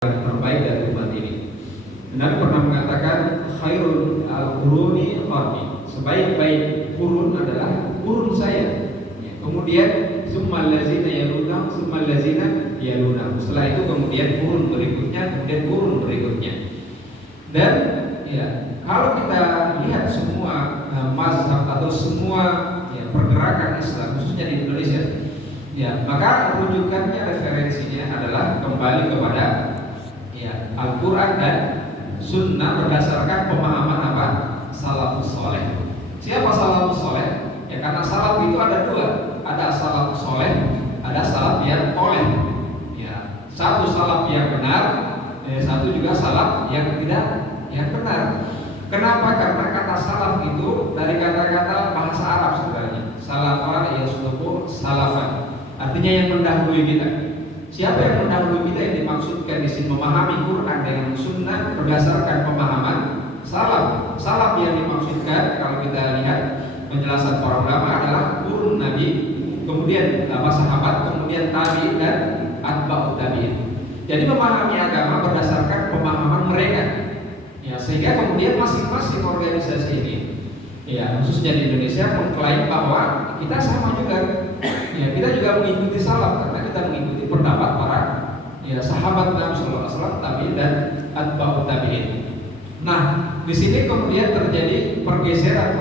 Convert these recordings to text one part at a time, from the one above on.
terbaik dari umat ini. Nabi pernah mengatakan khairul quruni qarni, sebaik-baik kurun adalah kurun saya. Kemudian summal ladzina yalunahum summal ladzina yalunahum. Setelah itu kemudian kurun berikutnya, kemudian kurun berikutnya. Dan ya, kalau kita lihat semua mazhab atau semua pergerakan Islam khususnya di Indonesia, ya, maka rujukannya, referensinya adalah kembali kepada Al-Quran dan Sunnah berdasarkan pemahaman apa? Salafus soleh. Siapa salafus soleh? Ya, karena salaf itu ada dua, ada salafus soleh, ada salaf yang oleh. Ya, satu salaf yang benar, satu juga salaf yang tidak yang benar. Kenapa? Karena kata salaf itu dari kata-kata bahasa Arab sebenarnya. Salafa yaslubu salafan. Artinya yang mendahului kita. Siapa yang mendahului kita yang dimaksudkan di sini memahami Quran dengan Sunnah berdasarkan pemahaman salaf. Salaf yang dimaksudkan kalau kita lihat penjelasan para ulama adalah kurun Nabi, kemudian sahabat, kemudian tabi'in dan atba'ut tabi'in. Jadi memahami agama berdasarkan pemahaman mereka. Ya, sehingga kemudian masing-masing organisasi ini, ya, khususnya di Indonesia mengklaim bahwa kita sama juga. Ya, kita juga mengikuti salaf karena kita mengikuti pendapat para sahabat Nabi sallallahu alaihi wasallam, tabi'in dan atba'ut tabi'in. Nah, di sini kemudian terjadi pergeseran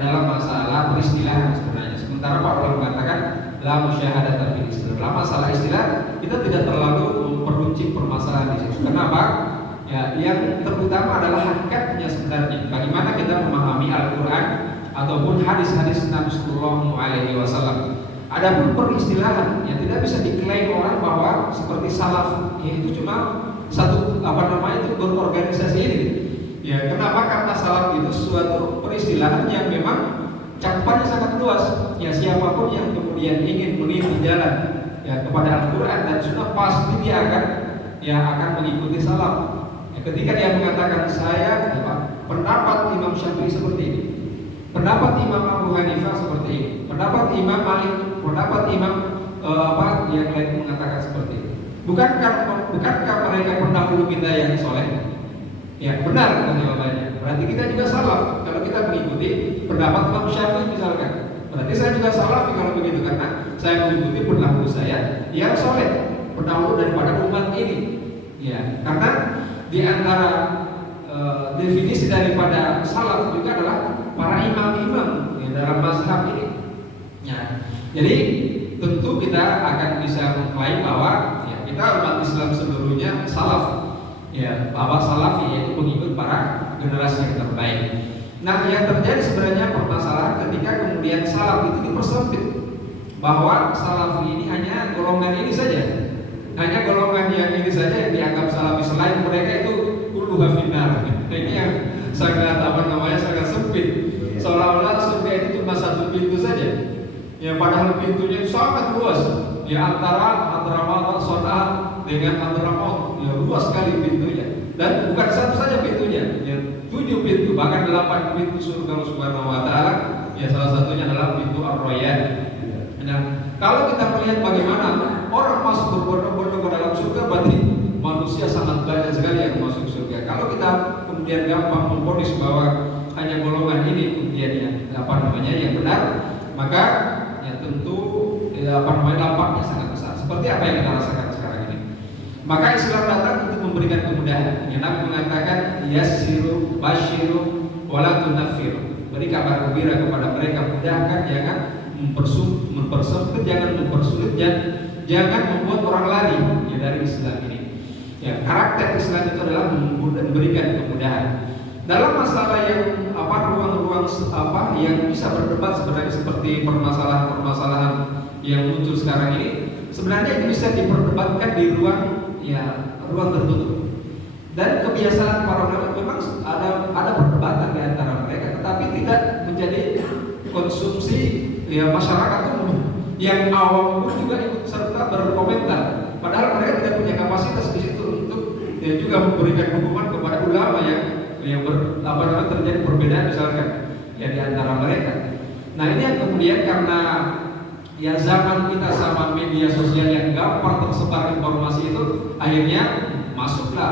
dalam masalah peristilahan sebenarnya. Sementara para ulama mengatakan la musyahadata fil Islam. Dalam masalah istilah kita tidak terlalu memperuncing permasalahan di situ. Kenapa? Ya, yang terutama adalah hakikatnya sebenarnya. Bagaimana kita memahami Al-Quran ataupun hadis-hadis Nabi sallallahu alaihi wasallam. Adapun peristilahan yang tidak bisa diklaim orang bahwa seperti salaf, ya itu cuma satu itu berorganisasi ini. Ya, kenapa? Karena salaf itu suatu peristilahan yang memang cakupannya sangat luas. Ya, siapapun yang kemudian ingin meniru jalan kepada Al-Quran dan Sunnah pasti dia akan mengikuti salaf. Ya, ketika dia mengatakan saya pendapat Imam Syafi'i seperti ini, pendapat Imam Abu Hanifah seperti ini, pendapat Imam Malik, pendapat Imam yang lain mengatakan seperti itu. Bukankah mereka pendahulu kita yang soleh? Ya, benar jawabannya. Berarti kita juga salaf kalau kita mengikuti pendapat Imam Syafi'i misalkan. Berarti saya juga salaf kalau begitu karena saya mengikuti pendahulu saya yang soleh, pendahulu daripada umat ini. Ya, karena di antara definisi daripada salaf juga adalah para imam-imam dalam mazhab ini. Ya, jadi tentu kita akan bisa mengklaim bahwa kita umat Islam seluruhnya salaf. Ya, bahwa salaf yaitu pengikut para generasi yang terbaik. Nah, yang terjadi sebenarnya permasalahan ketika kemudian salaf itu dipersempit bahwa salaf ini hanya golongan ini saja. Hanya golongan yang ini saja yang dianggap salafi, selain mereka itu kulluha finnar. Ini yang sangat sangat sempit. Seolah-olah surga itu cuma satu pintu saja. Ya, padahal pintunya sangat luas. Ya, antara Hadramaut Son'a dengan Hadramaut, ya luas sekali pintunya. Dan bukan satu saja pintunya, ya 7 pintu, bahkan 8 pintu surga Allah Subhanahu wa taala. Ya, salah satunya adalah pintu Ar-Rayyan. Nah, kalau kita melihat bagaimana orang masuk berbondong-bondong ke dalam surga, berarti manusia sangat banyak sekali yang masuk surga. Kalau kita kemudian gampang memvonis bahwa hanya golongan ini kemudian yang benar, maka tentu dampaknya sangat besar. Seperti apa yang kita rasakan sekarang ini. Maka Islam datang untuk memberikan kemudahan. Yang Nabi mengatakan yassiru basyiru wala tunaffiru. Beri kabar gembira kepada mereka, mudahkan, jangan mempersempit, jangan mempersulit, jangan membuat orang lari dari Islam ini. Ya, karakter Islam itu adalah memberikan kemudahan. Dalam masalah yang ruang-ruang yang bisa berdebat sebenarnya seperti permasalahan-permasalahan yang muncul sekarang ini, sebenarnya itu bisa diperdebatkan di ruang tertutup. Dan kebiasaan para ulama memang ada perdebatan di antara mereka, tetapi tidak menjadi konsumsi masyarakat umum. Yang awam pun juga ikut serta berkomentar, padahal mereka tidak punya kapasitas di situ untuk juga memberikan hukuman kepada ulama yang terjadi perbedaan misalkan di antara mereka. Nah, ini yang kemudian karena zaman kita sama media sosial yang gampang tersebar informasi itu, akhirnya masuklah